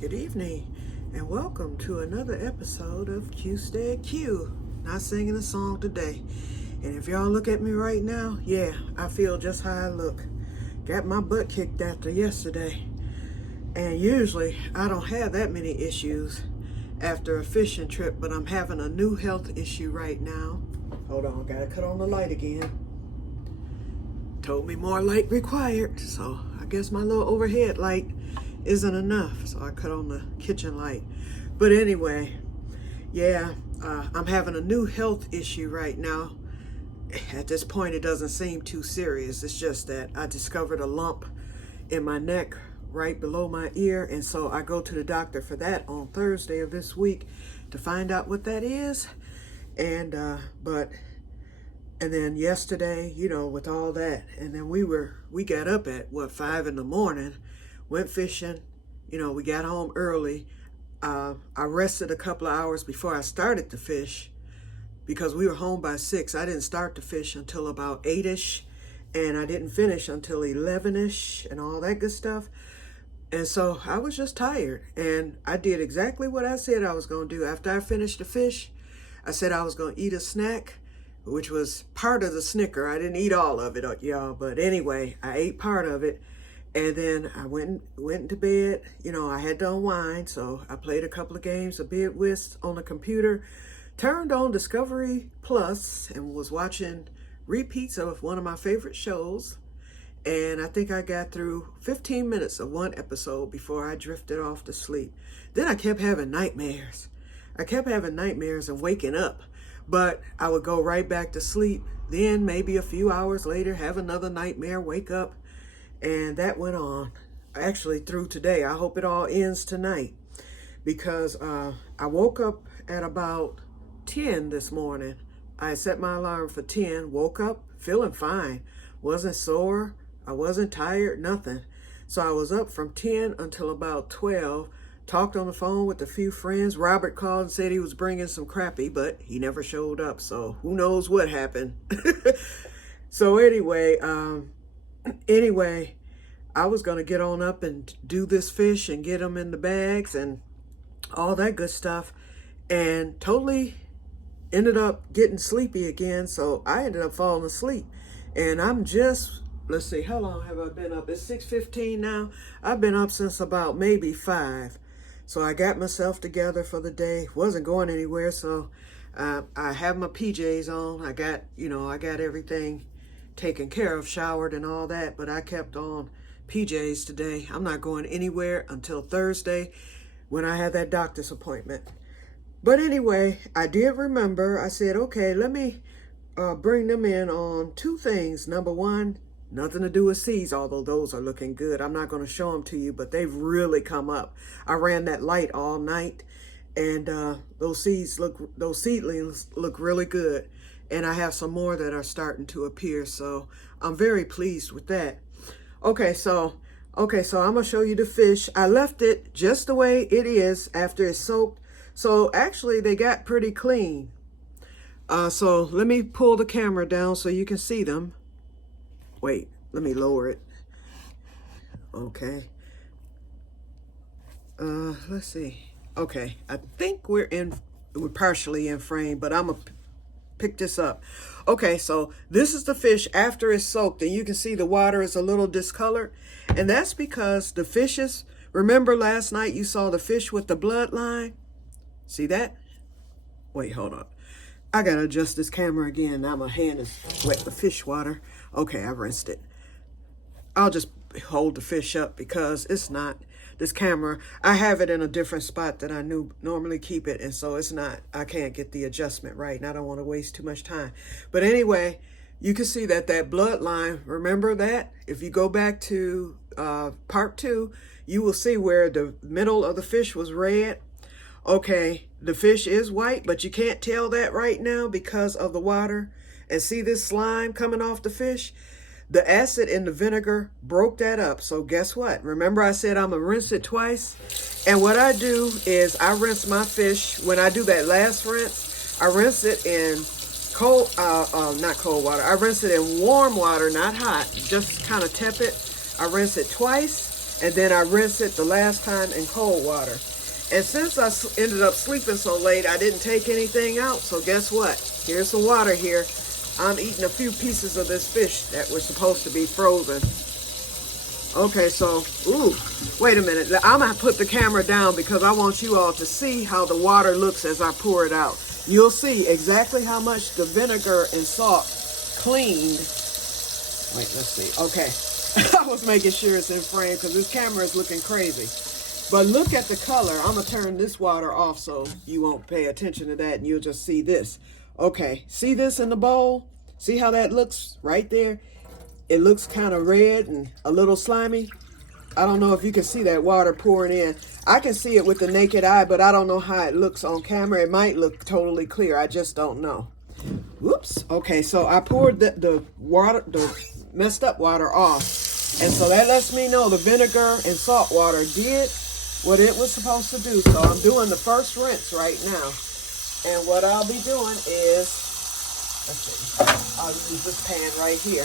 Good evening, and welcome to another episode of Que-stead-Que. Not singing a song today. And if y'all look at me right now, yeah, I feel just how I look. Got my butt kicked after yesterday. And usually, I don't have that many issues after a fishing trip, but I'm having a new health issue right now. Hold on, gotta cut on the light again. Told me more light required, so I guess my little overhead light isn't enough, so I cut on the kitchen light. But anyway, yeah, I'm having a new health issue right now. At this point, it doesn't seem too serious. It's just that I discovered a lump in my neck right below my ear, and so I go to the doctor for that on Thursday of this week to find out what that is. And then yesterday, with all that, and then we got up at 5 in the morning, went fishing. We got home early. I rested a couple of hours before I started to fish because we were home by 6. I didn't start to fish until about 8ish, and I didn't finish until 11ish and all that good stuff. And so I was just tired, and I did exactly what I said I was going to do. After I finished the fish, I said I was going to eat a snack, which was part of the Snicker. I didn't eat all of it, y'all, but anyway, I ate part of it. And then I went into bed. I had to unwind, so I played a couple of games of bid whist on the computer, turned on Discovery Plus, and was watching repeats of one of my favorite shows. And I think I got through 15 minutes of one episode before I drifted off to sleep. Then I kept having nightmares. And waking up, but I would go right back to sleep. Then maybe a few hours later, have another nightmare, wake up. And that went on actually through today. I hope it all ends tonight because I woke up at about 10 this morning. I set my alarm for 10, woke up feeling fine. Wasn't sore, I wasn't tired, nothing. So I was up from 10 until about 12, talked on the phone with a few friends. Robert called and said he was bringing some crappie, but he never showed up, so who knows what happened. So anyway, I was going to get on up and do this fish and get them in the bags and all that good stuff, and totally ended up getting sleepy again. So I ended up falling asleep, and I'm just, let's see, how long have I been up? It's 6:15 now. I've been up since about maybe 5. So I got myself together for the day. Wasn't going anywhere, so I have my PJs on. I got everything taken care of, showered and all that, but I kept on PJs today. I'm not going anywhere until Thursday when I have that doctor's appointment. But anyway, I did remember, I said, okay, let me bring them in on 2 things. Number 1, nothing to do with seeds, although those are looking good. I'm not going to show them to you, but they've really come up. I ran that light all night, and those seedlings look really good. And I have some more that are starting to appear, so I'm very pleased with that. Okay, so I'm gonna show you the fish. I left it just the way it is after it's soaked. So actually, they got pretty clean. So let me pull the camera down so you can see them. Wait, let me lower it. Okay. Let's see. Okay, I think we're partially in frame, but I'm gonna pick this up. Okay, so this is the fish after it's soaked, and you can see the water is a little discolored, and that's because the fishes, remember last night you saw the fish with the bloodline? See that? Wait, hold on. I gotta adjust this camera again. Now my hand is wet with fish water. Okay, I rinsed it. I'll just hold the fish up because it's not, this camera, I have it in a different spot that I normally keep it, and so I can't get the adjustment right, and I don't want to waste too much time. But anyway, you can see that bloodline, remember that? If you go back to part 2, you will see where the middle of the fish was red. Okay, the fish is white, but you can't tell that right now because of the water. And see this slime coming off the fish? The acid in the vinegar broke that up. So guess what? Remember I said I'm going to rinse it twice? And what I do is I rinse my fish. When I do that last rinse, I rinse it in not cold water. I rinse it in warm water, not hot, just kind of tepid. I rinse it twice. and then I rinse it the last time in cold water. And since I ended up sleeping so late, I didn't take anything out. So guess what? Here's some water here. I'm eating a few pieces of this fish that were supposed to be frozen. Okay, so, ooh, wait a minute. I'm going to put the camera down because I want you all to see how the water looks as I pour it out. You'll see exactly how much the vinegar and salt cleaned. Wait, let's see. Okay. I was making sure it's in frame because this camera is looking crazy. But look at the color. I'm going to turn this water off so you won't pay attention to that and you'll just see this. Okay, see this in the bowl? See how that looks right there? It looks kind of red and a little slimy. I don't know if you can see that water pouring in. I can see it with the naked eye, but I don't know how it looks on camera. It might look totally clear. I just don't know. Whoops. Okay, so I poured the messed up water off. And so that lets me know the vinegar and salt water did what it was supposed to do. So I'm doing the first rinse right now. And what I'll be doing is, let's see, I'll use this pan right here.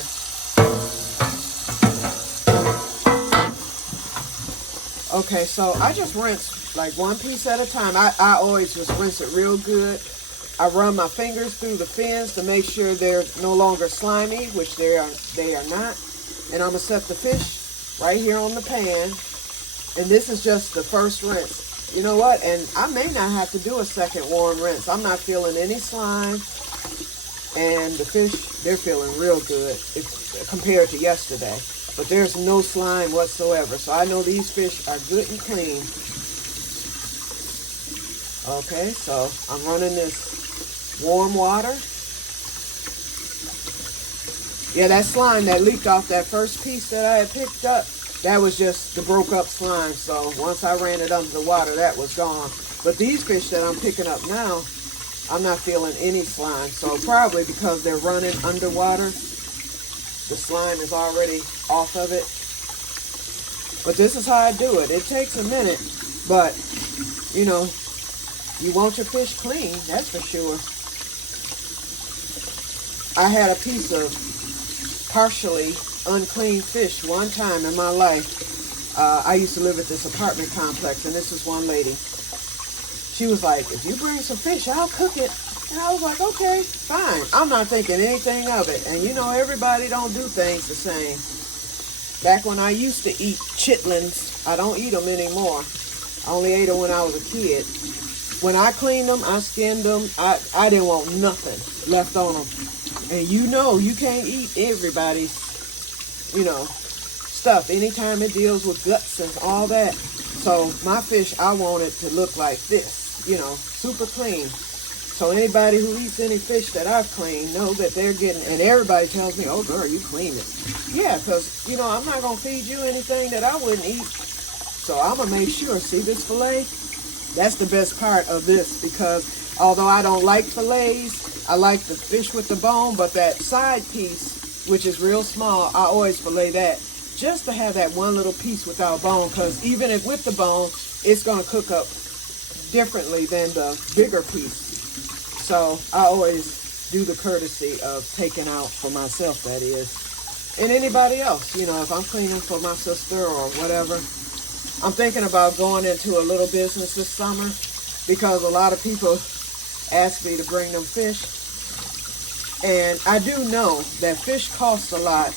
Okay, so I just rinse like one piece at a time. I always just rinse it real good. I run my fingers through the fins to make sure they're no longer slimy, which they are not. And I'm going to set the fish right here on the pan. And this is just the first rinse. You know what? And I may not have to do a second warm rinse. I'm not feeling any slime. And the fish, they're feeling real good compared to yesterday. But there's no slime whatsoever. So I know these fish are good and clean. Okay, so I'm running this warm water. Yeah, that slime that leaked off that first piece that I had picked up, that was just the broke up slime. So once I ran it under the water, that was gone. But these fish that I'm picking up now, I'm not feeling any slime. So probably because they're running underwater, the slime is already off of it. But this is how I do it. It takes a minute, but you know, you want your fish clean, that's for sure. I had a piece of partially unclean fish one time in my life. I used to live at this apartment complex, and this is one lady. She was like, if you bring some fish, I'll cook it. And I was like, okay, fine. I'm not thinking anything of it. And you know, everybody don't do things the same. Back when I used to eat chitlins, I don't eat them anymore. I only ate them when I was a kid. When I cleaned them, I skinned them. I didn't want nothing left on them. And you know, you can't eat everybody's, stuff anytime it deals with guts and all that. So my fish, I want it to look like this, super clean. So anybody who eats any fish that I've cleaned know that they're getting, and everybody tells me, oh girl, you clean it. Yeah, because, I'm not going to feed you anything that I wouldn't eat. So I'm going to make sure, see this fillet? That's the best part of this, because although I don't like fillets, I like the fish with the bone, but that side piece, which is real small, I always fillet that just to have that one little piece without bone, because even if with the bone, it's going to cook up differently than the bigger piece. So I always do the courtesy of taking out for myself, that is. And anybody else, if I'm cleaning for my sister or whatever. I'm thinking about going into a little business this summer because a lot of people ask me to bring them fish. And I do know that fish costs a lot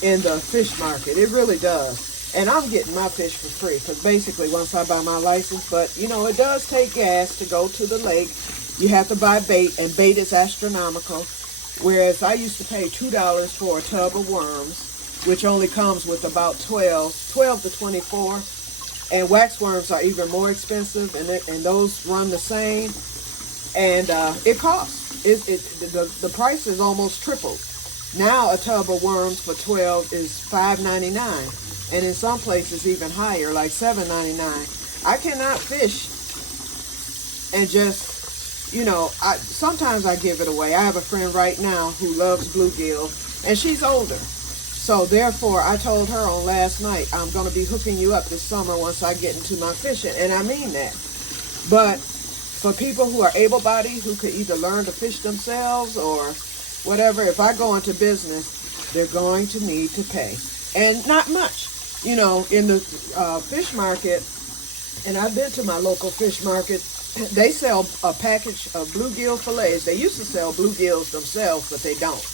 in the fish market. It really does. And I'm getting my fish for free because basically once I buy my license, but it does take gas to go to the lake. You have to buy bait, and bait is astronomical. Whereas I used to pay $2 for a tub of worms, which only comes with about 12 to 24. And wax worms are even more expensive, and those run the same. And it costs. The price is almost tripled. Now a tub of worms for 12 is $5.99, and in some places even higher, like $7.99. I cannot fish and just, sometimes I give it away. I have a friend right now who loves bluegill, and she's older. So therefore, I told her on last night, I'm going to be hooking you up this summer once I get into my fishing, and I mean that. But for people who are able-bodied, who could either learn to fish themselves or whatever, if I go into business, they're going to need to pay. And not much. you know, in the fish market, and I've been to my local fish market, they sell a package of bluegill fillets. They used to sell bluegills themselves, but they don't.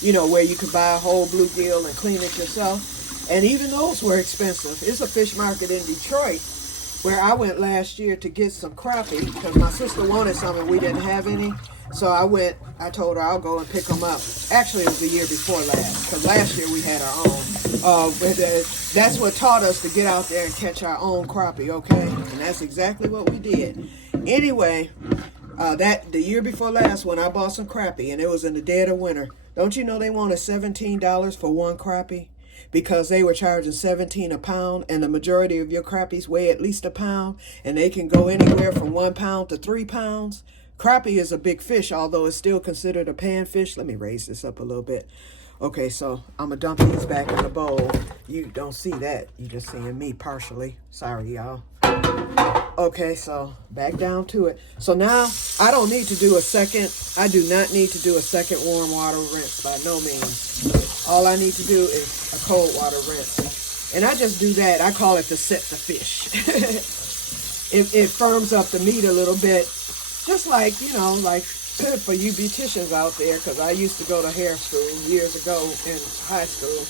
You know, where you could buy a whole bluegill and clean it yourself. And even those were expensive. It's a fish market in Detroit where I went last year to get some crappie because my sister wanted some and we didn't have any. So I told her I'll go and pick them up. Actually, it was the year before last, because last year we had our own. That's what taught us to get out there and catch our own crappie, okay? And that's exactly what we did. Anyway, the year before last when I bought some crappie, and it was in the dead of winter, don't you know they wanted $17 for one crappie? Because they were charging $17 a pound, and the majority of your crappies weigh at least a pound, and they can go anywhere from 1 pound to 3 pounds. Crappie is a big fish, although it's still considered a panfish. Let me raise this up a little bit. Okay, so I'm going to dump these back in the bowl. You don't see that. You're just seeing me partially. Sorry, y'all. Okay, so back down to it. So now I don't need to do a second. I do not need to do a second warm water rinse by no means. All I need to do is a cold water rinse. And I just do that. I call it to set the fish. It firms up the meat a little bit. Just like, you know, like for you beauticians out there, because I used to go to hair school years ago in high school.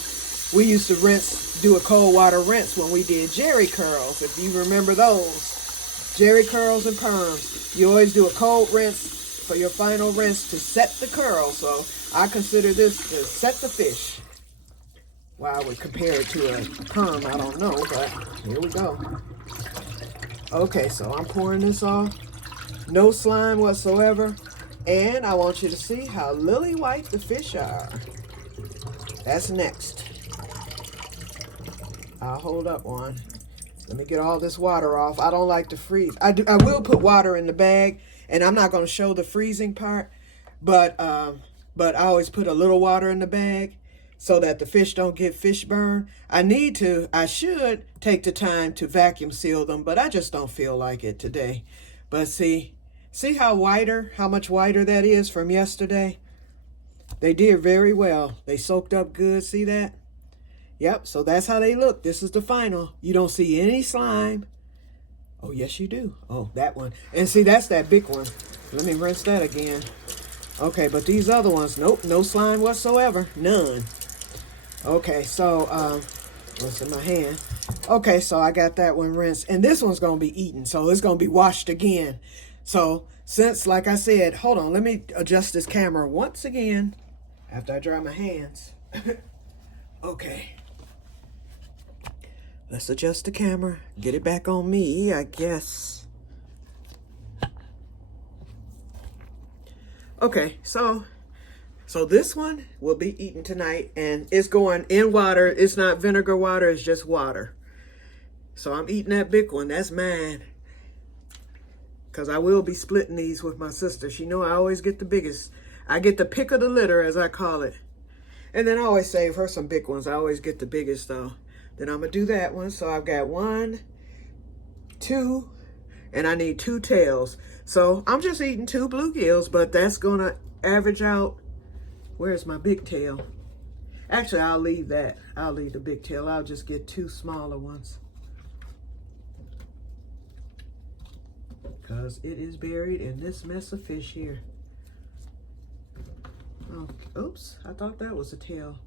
We used to do a cold water rinse when we did jerry curls, if you remember those. Jerry curls and perms. You always do a cold rinse for your final rinse to set the curl. So I consider this to set the fish. Why I would compare it to a perm, I don't know, but here we go. Okay, so I'm pouring this off. No slime whatsoever. And I want you to see how lily white the fish are. That's next. I'll hold up one. Let me get all this water off. I don't like to freeze. I will put water in the bag, and I'm not going to show the freezing part, but I always put a little water in the bag so that the fish don't get fish burn. I should take the time to vacuum seal them, but I just don't feel like it today. But see how much whiter that is from yesterday? They did very well. They soaked up good, see that? Yep, so that's how they look. This is the final. You don't see any slime. Oh, yes, you do. Oh, that one. And see, that's that big one. Let me rinse that again. Okay, but these other ones, nope, no slime whatsoever. None. Okay, so, what's in my hand? Okay, so I got that one rinsed. And this one's going to be eaten, so it's going to be washed again. So, since, like I said, hold on, let me adjust this camera once again after I dry my hands. Okay. Let's adjust the camera. Get it back on me, I guess. Okay, so this one will be eaten tonight, and it's going in water. It's not vinegar water, it's just water. So I'm eating that big one. That's mine. Because I will be splitting these with my sister. She know I always get the biggest. I get the pick of the litter, as I call it. And then I always save her some big ones. I always get the biggest, though. Then I'm going to do that one. So I've got 1, 2, and I need 2 tails. So I'm just eating 2 bluegills, but that's going to average out. Where's my big tail? Actually, I'll leave that. I'll leave the big tail. I'll just get 2 smaller ones. Because it is buried in this mess of fish here. Oh, oops, I thought that was a tail.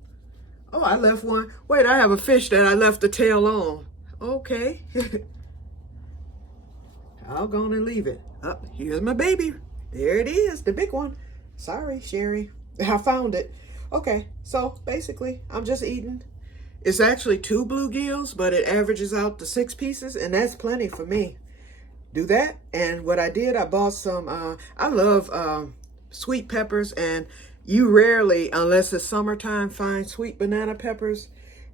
Oh, I left one. Wait, I have a fish that I left the tail on. Okay. I'll go on and leave it. Oh, here's my baby. There it is, the big one. Sorry, Sherry. I found it. Okay, so basically, I'm just eating. It's actually 2 bluegills, but it averages out to 6 pieces, and that's plenty for me. Do that, and what I did, I bought some, I love sweet peppers, and you rarely, unless it's summertime, find sweet banana peppers.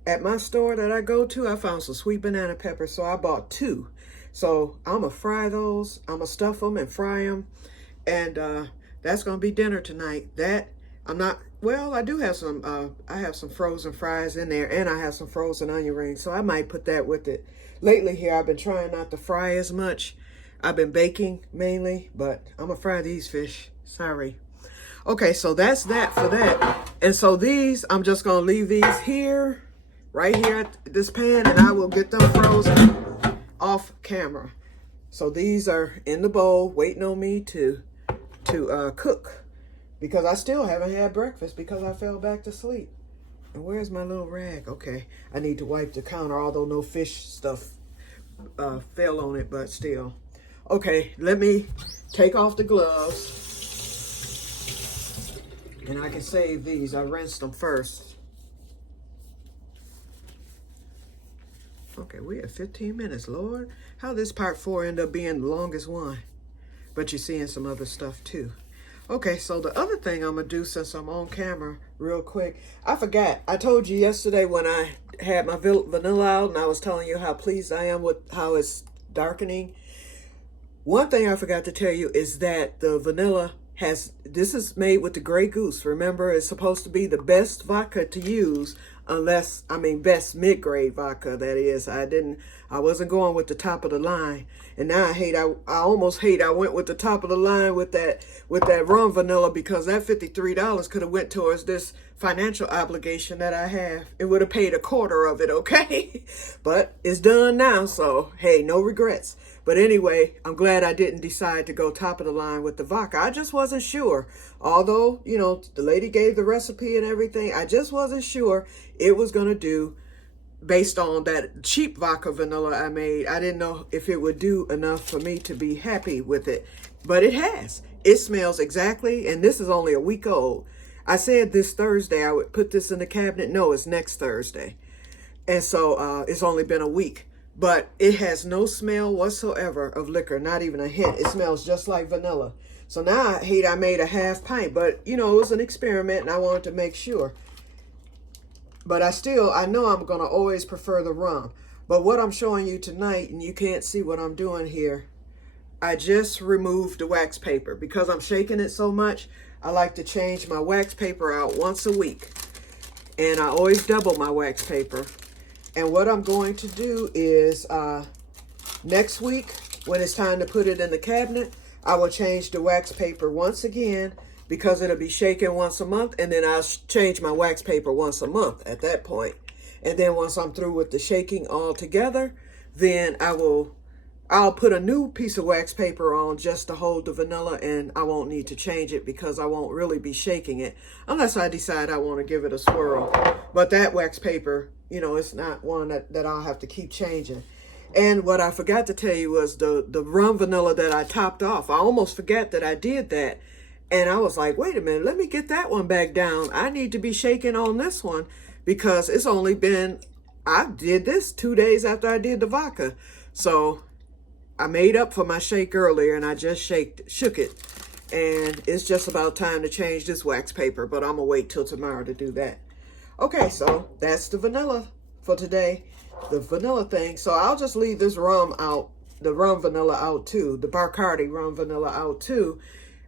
At my store that I go to, I found some sweet banana peppers, so I bought 2. So I'm going to fry those. I'm going to stuff them and fry them, and that's going to be dinner tonight. I do have some, I have some frozen fries in there, and I have some frozen onion rings, so I might put that with it. Lately here, I've been trying not to fry as much. I've been baking mainly, but I'm going to fry these fish. Sorry. Okay, so that's that for that. And so these, I'm just going to leave these here right here at this pan, and I will get them frozen off camera. So these are in the bowl waiting on me to cook, because I still haven't had breakfast because I fell back to sleep. And where's my little rag? Okay, I need to wipe the counter, although no fish stuff fell on it, but still. Okay, let me take off the gloves, and I can save these. I rinsed them first. Okay, we have 15 minutes. Lord, how this part 4 end up being the longest one? But you're seeing some other stuff too. Okay, so the other thing I'm gonna do, since I'm on camera real quick, I forgot. I told you yesterday when I had my vanilla out and I was telling you how pleased I am with how it's darkening. One thing I forgot to tell you is that the vanilla this is made with the Grey Goose. Remember, it's supposed to be the best vodka to use, best mid-grade vodka, that is. I wasn't going with the top of the line. And now I almost hate I went with the top of the line with that rum vanilla, because that $53 could have went towards this financial obligation that I have. It would have paid a quarter of it, okay? But it's done now, so hey, no regrets. But anyway, I'm glad I didn't decide to go top of the line with the vodka. I just wasn't sure. Although, the lady gave the recipe and everything, I just wasn't sure it was going to do based on that cheap vodka vanilla I made. I didn't know if it would do enough for me to be happy with it. But it has. It smells exactly, and this is only a week old. I said this Thursday I would put this in the cabinet. No, it's next Thursday. And so it's only been a week. But it has no smell whatsoever of liquor, not even a hint. It smells just like vanilla. So now I hate I made a half pint, but it was an experiment and I wanted to make sure. But I know I'm going to always prefer the rum. But what I'm showing you tonight, and you can't see what I'm doing here, I just removed the wax paper. Because I'm shaking it so much, I like to change my wax paper out once a week. And I always double my wax paper. And what I'm going to do is next week, when it's time to put it in the cabinet, I will change the wax paper once again, because it'll be shaken once a month. And then I'll change my wax paper once a month at that point. And then once I'm through with the shaking all together, then I'll put a new piece of wax paper on just to hold the vanilla, and I won't need to change it because I won't really be shaking it unless I decide I want to give it a swirl. But that wax paper, it's not one that I'll have to keep changing. And what I forgot to tell you was the rum vanilla that I topped off. I almost forgot that I did that. And I was like, wait a minute, let me get that one back down. I need to be shaking on this one because it's only been, I did this 2 days after I did the vodka. So I made up for my shake earlier and I just shook it. And it's just about time to change this wax paper, but I'm gonna wait till tomorrow to do that. Okay, so that's the vanilla for today, the vanilla thing. So I'll just leave this rum out, the rum vanilla out too, the Bacardi rum vanilla out too,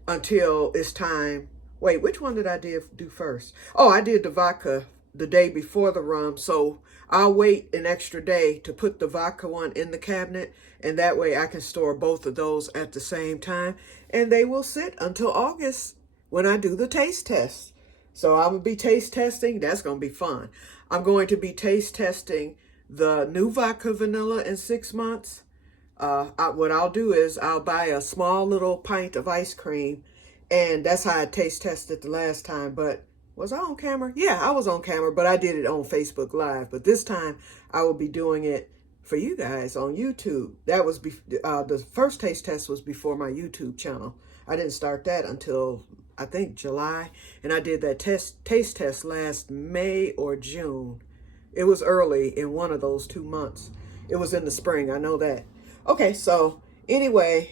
until it's time. Wait, which one did I do first? Oh, I did the vodka the day before the rum. So I'll wait an extra day to put the vodka one in the cabinet, and that way I can store both of those at the same time, and they will sit until August when I do the taste test. So I'm going to be taste testing. That's going to be fun. I'm going to be taste testing the new vodka vanilla in 6 months. What I'll do is I'll buy a small little pint of ice cream, and that's how I taste tested the last time. But was I on camera? Yeah, I was on camera, but I did it on Facebook Live. But this time I will be doing it for you guys on YouTube. That was the first taste test was before my YouTube channel. I didn't start that until I think July, and I did that taste test last May or June. It was early in one of those 2 months. It was in the spring, I know that. Okay, so anyway,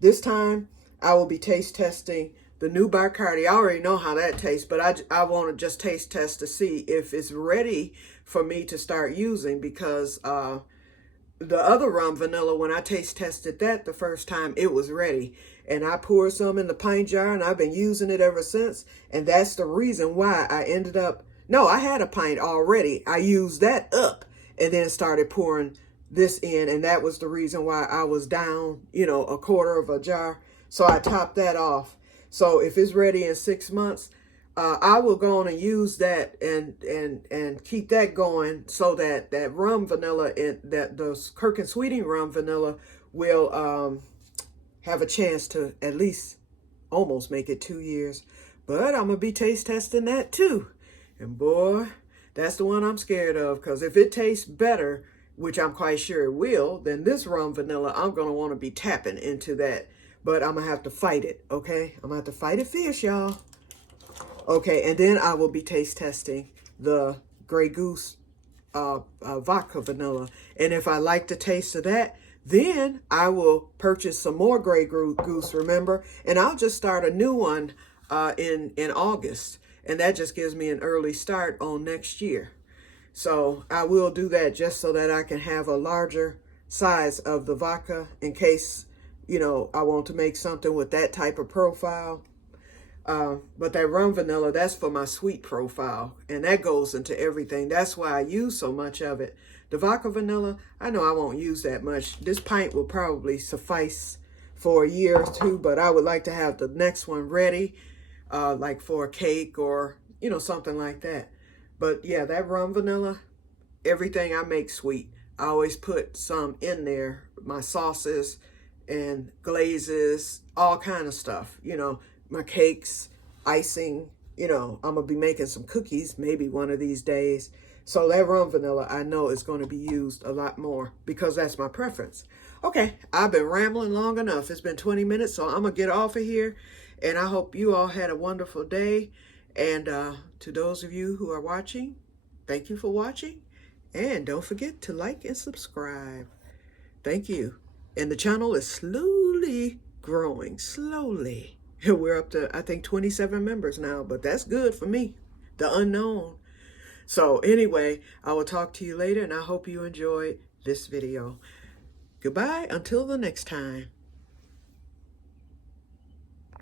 this time I will be taste testing the new Bacardi. I already know how that tastes, but I want to just taste test to see if it's ready for me to start using, because the other rum vanilla, when I taste tested that the first time, it was ready. And I poured some in the pint jar, and I've been using it ever since. And that's the reason why I ended up, no, I had a pint already. I used that up and then started pouring this in. And that was the reason why I was down, a quarter of a jar. So I topped that off. So if it's ready in 6 months, I will go on and use that and keep that going so that that rum vanilla and that those Kirk and Sweeting rum vanilla will have a chance to at least almost make it 2 years. But I'm gonna be taste testing that too, and boy, that's the one I'm scared of, because if it tastes better, which I'm quite sure it will, then this rum vanilla, I'm gonna want to be tapping into that. But I'm gonna have to fight it. Okay, I'm gonna have to fight it fierce, y'all. Okay, and then I will be taste testing the Grey Goose vodka vanilla. And if I like the taste of that, then I will purchase some more Grey Goose, remember? And I'll just start a new one in August. And that just gives me an early start on next year. So I will do that just so that I can have a larger size of the vodka in case, you know, I want to make something with that type of profile. But that rum vanilla, that's for my sweet profile, and that goes into everything. That's why I use so much of it. The vodka vanilla, I know I won't use that much. This pint will probably suffice for a year or two, but I would like to have the next one ready, like for a cake or, you know, something like that. But yeah, that rum vanilla, everything I make sweet, I always put some in there, my sauces and glazes, all kind of stuff, you know, my cakes, icing, you know, I'm going to be making some cookies maybe one of these days. So that rum vanilla, I know is going to be used a lot more because that's my preference. Okay, I've been rambling long enough. It's been 20 minutes, so I'm going to get off of here. And I hope you all had a wonderful day. And to those of you who are watching, thank you for watching. And don't forget to like and subscribe. Thank you. And the channel is slowly growing, slowly. We're up to, I think, 27 members now, but that's good for me, the unknown. So anyway, I will talk to you later, and I hope you enjoyed this video. Goodbye until the next time.